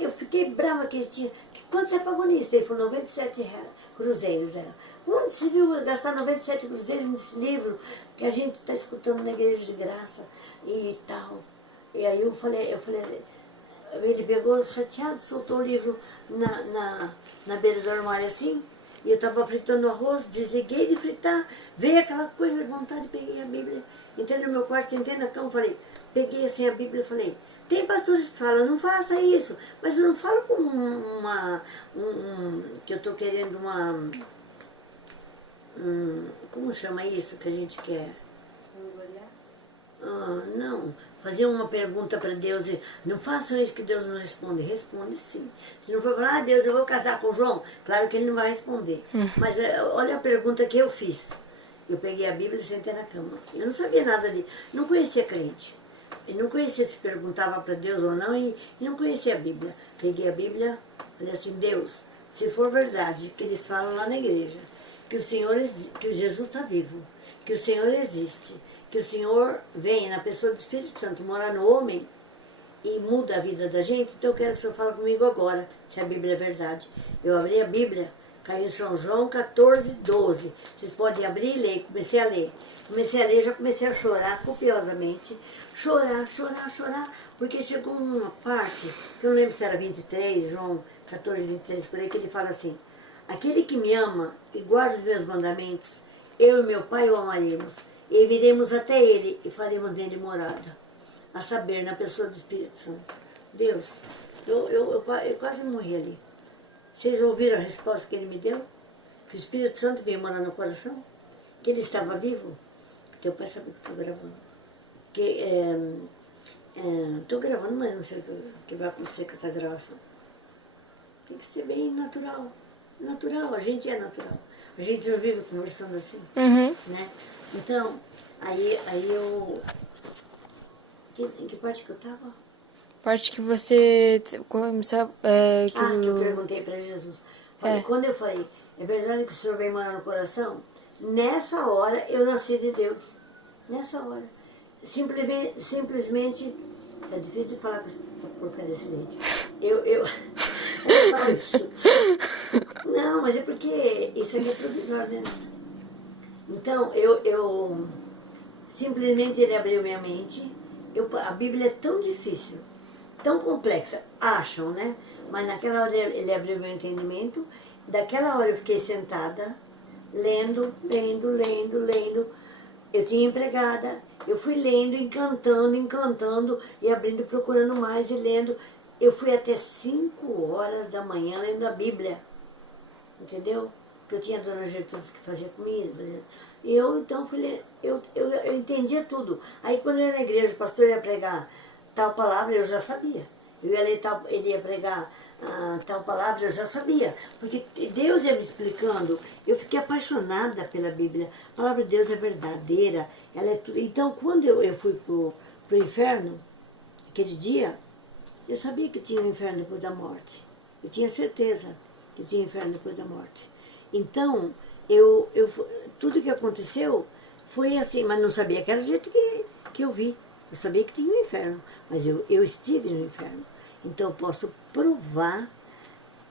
Eu fiquei brava que ele tinha. Quanto você pagou nisso? Ele falou, 97 cruzeiros era. Onde se viu gastar 97 cruzeiros nesse livro que a gente está escutando na igreja de graça e tal? E aí eu falei assim, ele pegou chateado, soltou o livro na beira do armário assim. E eu estava fritando arroz, desliguei de fritar, veio aquela coisa de vontade, peguei a Bíblia, entrei no meu quarto, sentei na cama, falei, peguei assim a Bíblia e falei, tem pastores que falam, não faça isso, mas eu não falo como que eu estou querendo como chama isso que a gente quer? Não, fazer uma pergunta para Deus e não façam isso que Deus não responde. Responde sim. Se não for falar, Deus, eu vou casar com o João, claro que ele não vai responder. Mas olha a pergunta que eu fiz. Eu peguei a Bíblia e sentei na cama. Eu não sabia nada disso. Não conhecia crente. Eu não conhecia se perguntava para Deus ou não e não conhecia a Bíblia. Peguei a Bíblia e falei assim, Deus, se for verdade que eles falam lá na igreja, que o Senhor, que o Jesus está vivo, que o Senhor existe, que o Senhor vem na pessoa do Espírito Santo morar no homem e muda a vida da gente, então eu quero que o Senhor fale comigo agora, se a Bíblia é verdade. Eu abri a Bíblia, caiu em São João 14, 12. Vocês podem abrir e ler. Comecei a ler. Comecei a ler, já comecei a chorar copiosamente. Chorar, porque chegou uma parte, que eu não lembro se era 23, João 14, 23, por aí, que ele fala assim, aquele que me ama e guarda os meus mandamentos, eu e meu Pai o amaremos, e viremos até ele e faremos nele morada, a saber, na pessoa do Espírito Santo. Deus, eu quase morri ali. Vocês ouviram a resposta que ele me deu? Que o Espírito Santo veio morar no coração? Que ele estava vivo? Teu pai sabe que estou gravando. Estou gravando, mas não sei o que vai acontecer com essa gravação. Tem que ser bem natural. Natural, a gente é natural. A gente não vive conversando assim. Né? Então, aí eu... Em que parte que eu estava? Parte que você começava... que eu perguntei para Jesus. Quando eu falei, é verdade que o Senhor vem morar no coração? Nessa hora eu nasci de Deus. Nessa hora. Simplesmente é difícil falar com essa porcaria desse dente. Eu falo isso. Não, mas é porque isso aqui é provisório, né? Então, simplesmente ele abriu minha mente. A Bíblia é tão difícil, tão complexa, acham, né? Mas naquela hora ele abriu meu entendimento. Daquela hora eu fiquei sentada, lendo. Eu tinha empregada, eu fui lendo, encantando, e abrindo, procurando mais e lendo. Eu fui até 5 horas da manhã lendo a Bíblia, entendeu? Porque eu tinha a dona Gertrudes que fazia comida. E eu, então, fui ler, eu entendia tudo. Aí, quando eu ia na igreja, o pastor ia pregar tal palavra, eu já sabia. Eu ia ler tal, ele ia pregar tal palavra, eu já sabia. Porque Deus ia me explicando. Eu fiquei apaixonada pela Bíblia. A palavra de Deus é verdadeira. Ela é tudo. Então, quando eu fui pro inferno, aquele dia, eu sabia que tinha um inferno depois da morte. Eu tinha certeza que tinha um inferno depois da morte. Então, tudo que aconteceu foi assim, mas não sabia que era o jeito que eu vi. Eu sabia que tinha um inferno, mas eu estive no inferno. Então eu posso provar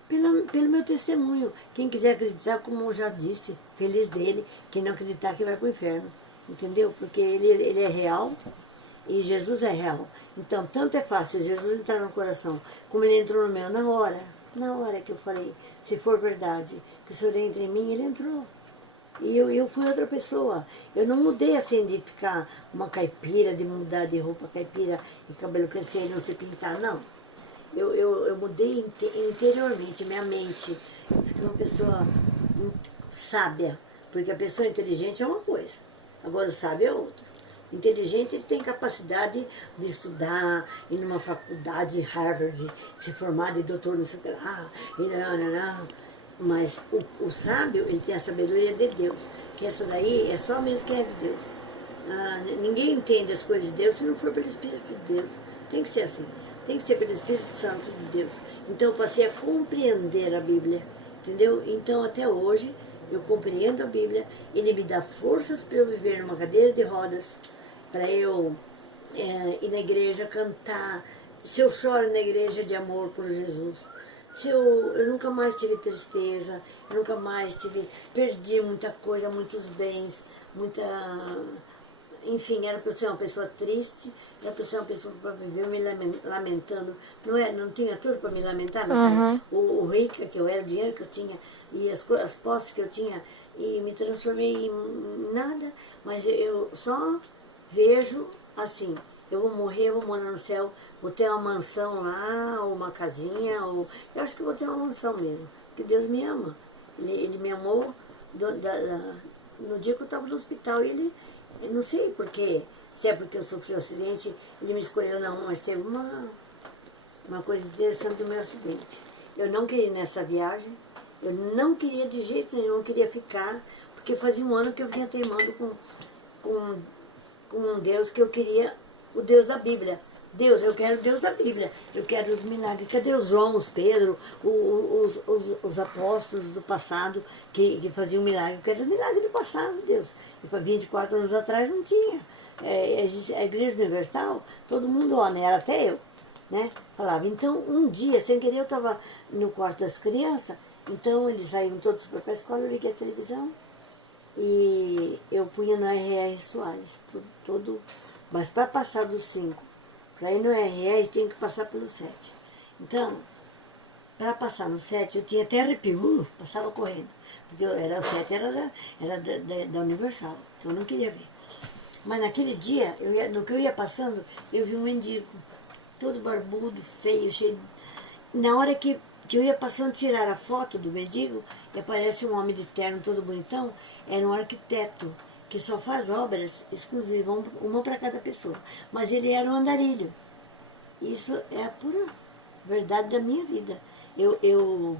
pelo meu testemunho. Quem quiser acreditar, como eu já disse, feliz dele. Quem não acreditar, que vai para o inferno. Entendeu? Porque ele é real e Jesus é real. Então, tanto é fácil Jesus entrar no coração, como ele entrou no meu na hora que eu falei, se for verdade, que o Senhor entre em mim, ele entrou. E eu fui outra pessoa. Eu não mudei assim de ficar uma caipira, de mudar de roupa caipira e cabelo crescer e não se pintar, não. Eu mudei interiormente, minha mente. Eu fiquei uma pessoa sábia, porque a pessoa inteligente é uma coisa, agora o sábio é outra. Inteligente, ele tem capacidade de estudar, ir numa faculdade, Harvard, se formar de doutor, não sei o que lá, mas o sábio, ele tem a sabedoria de Deus, que essa daí é só mesmo quem é de Deus. Ninguém entende as coisas de Deus se não for pelo Espírito de Deus. Tem que ser assim, tem que ser pelo Espírito Santo de Deus. Então eu passei a compreender a Bíblia, entendeu? Então até hoje eu compreendo a Bíblia, ele me dá forças para eu viver numa cadeira de rodas, para eu ir na igreja cantar, se eu choro na igreja de amor por Jesus, se eu nunca mais tive tristeza, eu nunca mais perdi muita coisa, muitos bens, enfim, era para ser uma pessoa triste, era para ser uma pessoa para viver me lamentando, não tinha tudo para me lamentar, o rica que eu era, o dinheiro que eu tinha, e as posses que eu tinha, e me transformei em nada, mas eu só vejo assim, eu vou morrer, eu vou morar no céu, vou ter uma mansão lá, ou uma casinha, eu acho que eu vou ter uma mansão mesmo, porque Deus me ama. Ele me amou no dia que eu estava no hospital, eu não sei porquê, se é porque eu sofri um acidente, ele me escolheu não, mas teve uma coisa interessante do meu acidente. Eu não queria ir nessa viagem, eu não queria de jeito nenhum, eu queria ficar, porque fazia um ano que eu vinha teimando com um Deus que eu queria, o Deus da Bíblia. Deus, eu quero o Deus da Bíblia, eu quero os milagres. Cadê os João, os Pedro, os apóstolos do passado que faziam milagres? Eu quero os milagres do passado, Deus. E para 24 anos atrás não tinha. A Igreja Universal, todo mundo, né, era até eu, né, falava. Então, um dia, sem querer, eu estava no quarto das crianças, então eles saíram todos para a escola, eu liguei a televisão, e eu punha no R.R. Soares, tudo, mas para passar dos 5, para ir no R.R. tem que passar pelo 7. Então, para passar no 7, eu tinha até arrepio, passava correndo, porque o 7 era da Universal, então eu não queria ver. Mas naquele dia, no que eu ia passando, eu vi um mendigo, todo barbudo, feio, cheio. Na hora que eu ia passando tirar a foto do mendigo, e aparece um homem de terno todo bonitão, era um arquiteto que só faz obras exclusivas, uma para cada pessoa. Mas ele era um andarilho. Isso é a pura verdade da minha vida. Eu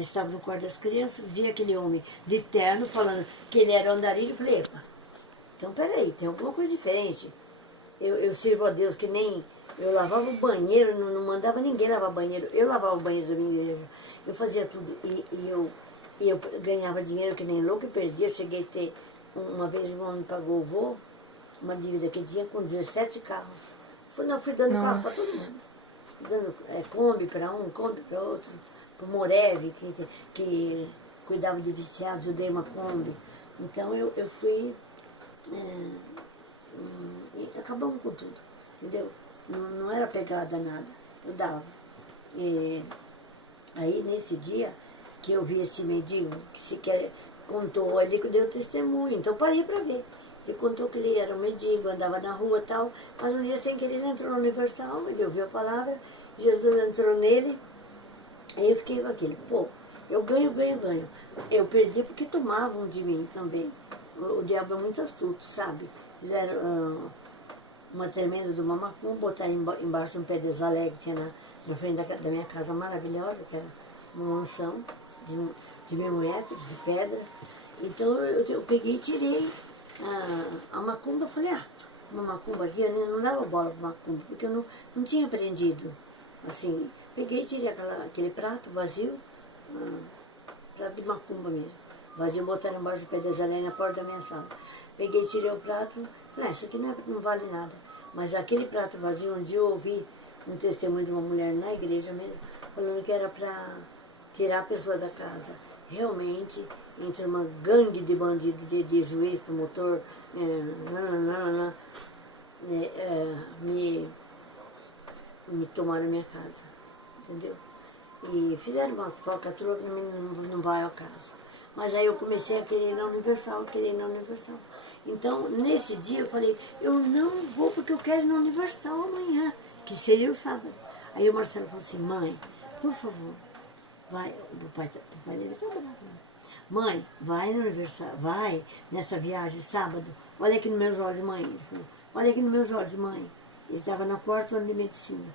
estava no quarto das crianças, vi aquele homem de terno falando que ele era um andarilho, e falei, epa, então peraí, tem alguma coisa diferente. Eu sirvo a Deus que nem... Eu lavava o banheiro, não mandava ninguém lavar banheiro. Eu lavava o banheiro da minha igreja. Eu fazia tudo. E eu ganhava dinheiro que nem louco e perdia. Eu cheguei a ter... Uma vez um homem pagou o voo, uma dívida que tinha com 17 carros. Fui dando carro para todo mundo. Dando Kombi para um, Kombi para outro. Para o Morev, que cuidava de viciados, eu dei uma Kombi. Então eu fui... acabamos com tudo, entendeu? Não era pegada a nada, eu dava. E aí nesse dia que eu vi esse mendigo, que contou ali que deu testemunho, então parei para ver. Ele contou que ele era um mendigo, andava na rua e tal, mas um dia sem querer ele entrou no Universal, ele ouviu a palavra, Jesus entrou nele, aí eu fiquei com aquilo, pô, eu ganho, ganho, ganho. Eu perdi porque tomavam de mim também. O diabo é muito astuto, sabe? Fizeram uma tremenda de uma macumba, botaram embaixo de um pé de azalé que tinha na frente da minha casa maravilhosa, que era uma mansão de 1000 metros de pedra. Então eu peguei e tirei a macumba, falei, uma macumba aqui, eu não dava bola para macumba, porque eu não tinha aprendido. Assim, peguei e tirei aquele prato vazio, prato de macumba mesmo, vazio, botaram embaixo do pé de azalé na porta da minha sala. Peguei e tirei o prato, falei, isso aqui não vale nada. Mas aquele prato vazio, um dia eu ouvi um testemunho de uma mulher na igreja mesmo, falando que era para tirar a pessoa da casa. Realmente, entre uma gangue de bandidos, de juiz, promotor, me tomaram minha casa, entendeu? E fizeram umas falcatruas que não vai ao caso. Mas aí eu comecei a querer ir na Universal, Então, nesse dia eu falei, eu não vou porque eu quero ir na Universal amanhã, que seria o sábado. Aí o Marcelo falou assim, mãe, por favor, vai, o pai dele estava bravo. Mãe, vai na Universal, vai nessa viagem sábado, olha aqui nos meus olhos, mãe. Ele falou, olha aqui nos meus olhos, mãe. Ele estava no 4º ano de medicina.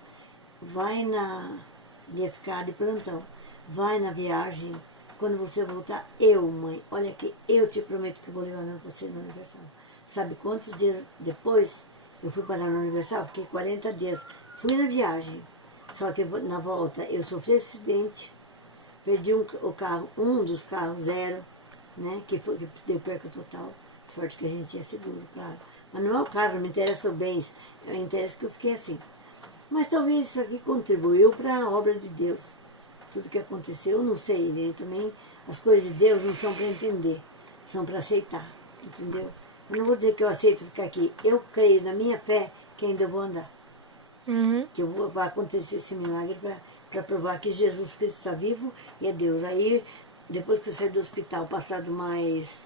Ele ia ficar de plantão. Vai na viagem, quando você voltar, mãe, olha aqui, eu te prometo que vou levar você na Universal. Sabe quantos dias depois eu fui parar na Universal? Fiquei 40 dias. Fui na viagem, só que na volta eu sofri acidente, perdi o carro, um dos carros, 0, né, que deu perca total. Sorte que a gente tinha seguro, claro. Mas não é o carro, não me interessa os bens, me interessa que eu fiquei assim. Mas talvez isso aqui contribuiu para a obra de Deus. Tudo que aconteceu, eu não sei, né? Também as coisas de Deus não são para entender, são para aceitar, entendeu? Eu não vou dizer que eu aceito ficar aqui, eu creio na minha fé que ainda eu vou andar. Que vai acontecer esse milagre para provar que Jesus Cristo está vivo e é Deus. Aí, depois que eu saí do hospital, passado mais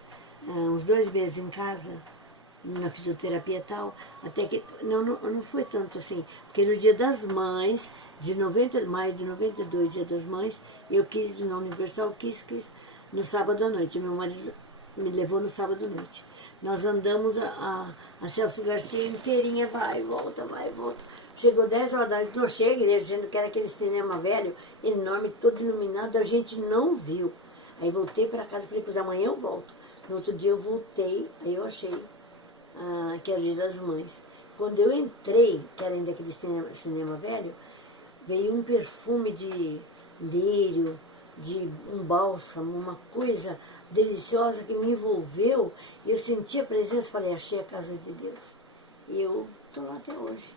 uns 2 meses em casa, na fisioterapia e tal, até que, não foi tanto assim, porque no dia das mães, maio de 92, dia das mães, eu quis ir na Universal, quis no sábado à noite, meu marido me levou no sábado à noite. Nós andamos a Celso Garcia inteirinha, vai e volta, vai e volta. Chegou 10 horas da noite, não chega, igreja, dizendo que era aquele cinema velho, enorme, todo iluminado, a gente não viu. Aí voltei para casa, falei, pois amanhã eu volto. No outro dia eu voltei, aí eu achei que era o Dia das Mães. Quando eu entrei, que era ainda aquele cinema velho, veio um perfume de lírio, de um bálsamo, uma coisa deliciosa que me envolveu. Eu senti a presença, falei, achei a casa de Deus. E eu estou lá até hoje,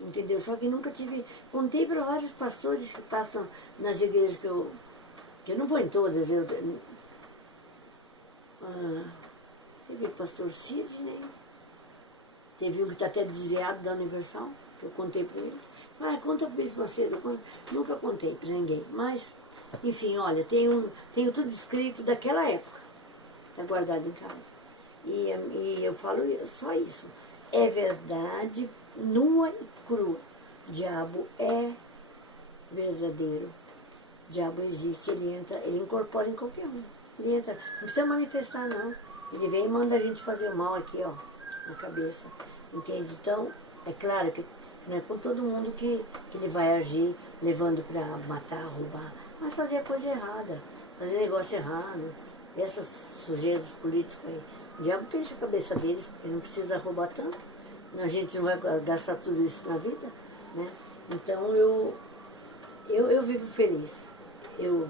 entendeu? Só que nunca tive... Contei para vários pastores que passam nas igrejas que eu não vou em todas. Teve o pastor Sidney, teve um que está até desviado da Universal, que eu contei para ele. Conta para o Bispo Macedo. Nunca contei para ninguém. Mas, enfim, olha, tenho tudo escrito daquela época. Está guardado em casa. E eu falo só isso. É verdade, nua e crua. O diabo é verdadeiro. O diabo existe, ele incorpora em qualquer um. Ele entra, não precisa manifestar, não. Ele vem e manda a gente fazer mal aqui, ó, na cabeça. Entende? Então, é claro que não é com todo mundo que ele vai agir, levando para matar, roubar, mas fazer a coisa errada, fazer negócio errado, essas sujeiras dos políticos aí. O diabo deixa a cabeça deles, porque não precisa roubar tanto, a gente não vai gastar tudo isso na vida, né? Então eu vivo feliz, eu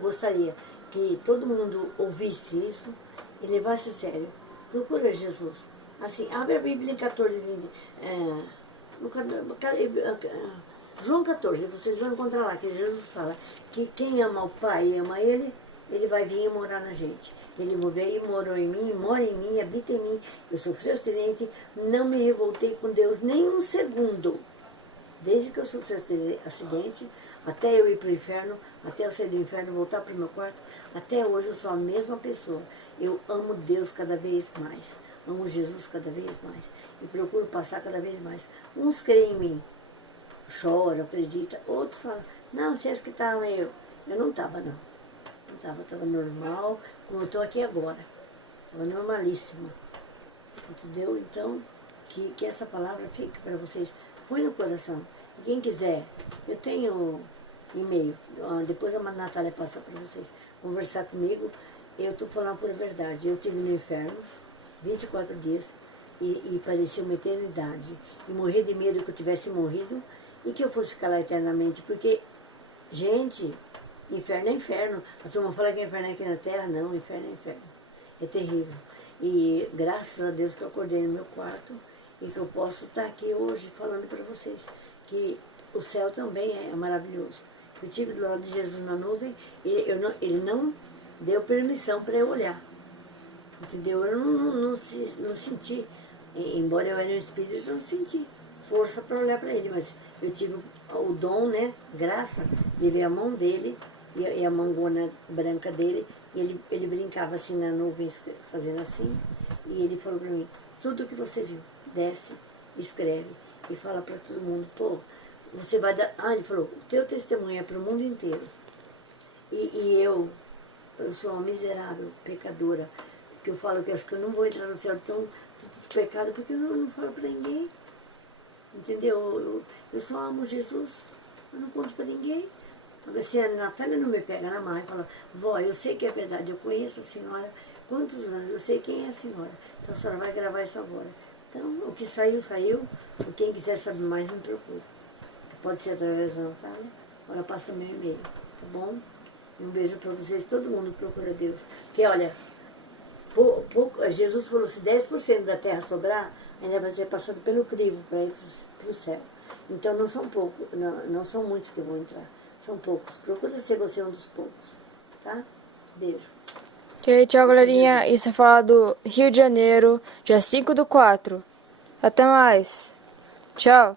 gostaria que todo mundo ouvisse isso e levasse a sério. Procura Jesus. Assim, abre a Bíblia em 14, 20. João 14, vocês vão encontrar lá que Jesus fala que quem ama o Pai e ama Ele, Ele vai vir e morar na gente. Ele veio e morou em mim, mora em mim, habita em mim. Eu sofri acidente, não me revoltei com Deus nem um segundo. Desde que eu sofri acidente, até eu ir para o inferno, até eu sair do inferno, voltar para o meu quarto, até hoje eu sou a mesma pessoa. Eu amo Deus cada vez mais. amo Jesus cada vez mais e procuro passar cada vez mais. Uns creem em mim, choram, acreditam, outros falam, não, você acha que está meio... Eu não estava, não. Não estava normal, como eu estou aqui agora. Estava normalíssima. Entendeu? Então, que essa palavra fique para vocês. Põe no coração. E quem quiser, eu tenho e-mail. Depois a Natália passa para vocês. Conversar comigo. Eu estou falando por verdade. Eu estive no inferno 24 dias e parecia uma eternidade. E morri de medo que eu tivesse morrido e que eu fosse ficar lá eternamente. Porque, gente, inferno é inferno. A turma fala que inferno é aqui na terra. Não, inferno é inferno. É terrível. E graças a Deus que eu acordei no meu quarto e que eu posso estar aqui hoje falando para vocês que o céu também é maravilhoso. Eu estive do lado de Jesus na nuvem e ele não deu permissão para eu olhar. Entendeu? Eu não senti, embora eu era um espírito, eu não senti força para olhar para ele, mas eu tive o dom, né, graça, de ver a mão dele e a mangona branca dele. Ele brincava assim na nuvem, fazendo assim, e ele falou para mim, tudo que você viu, desce, escreve, e fala para todo mundo, pô, você vai dar... ele falou, o teu testemunho é para o mundo inteiro. E eu sou uma miserável pecadora, porque eu falo que eu acho que eu não vou entrar no céu tão de pecado, porque eu não falo para ninguém, entendeu? Eu só amo Jesus, eu não conto para ninguém. Agora, se a Natália não me pega na mão e fala, vó, eu sei que é verdade, eu conheço a senhora, quantos anos, eu sei quem é a senhora, então a senhora vai gravar isso agora. Então, o que saiu, saiu, e quem quiser saber mais, me procura. Pode ser através da Natália, agora passa meu e-mail, tá bom? E um beijo para vocês, todo mundo procura Deus. Porque, olha, Jesus falou, se 10% da terra sobrar, ainda vai ser passado pelo crivo para ir para o céu. Então, não são poucos, não são muitos que vão entrar. São poucos. Procura ser você um dos poucos. Tá? Beijo. Ok, tchau, galerinha. Isso é falar do Rio de Janeiro, dia 5/4. Até mais. Tchau.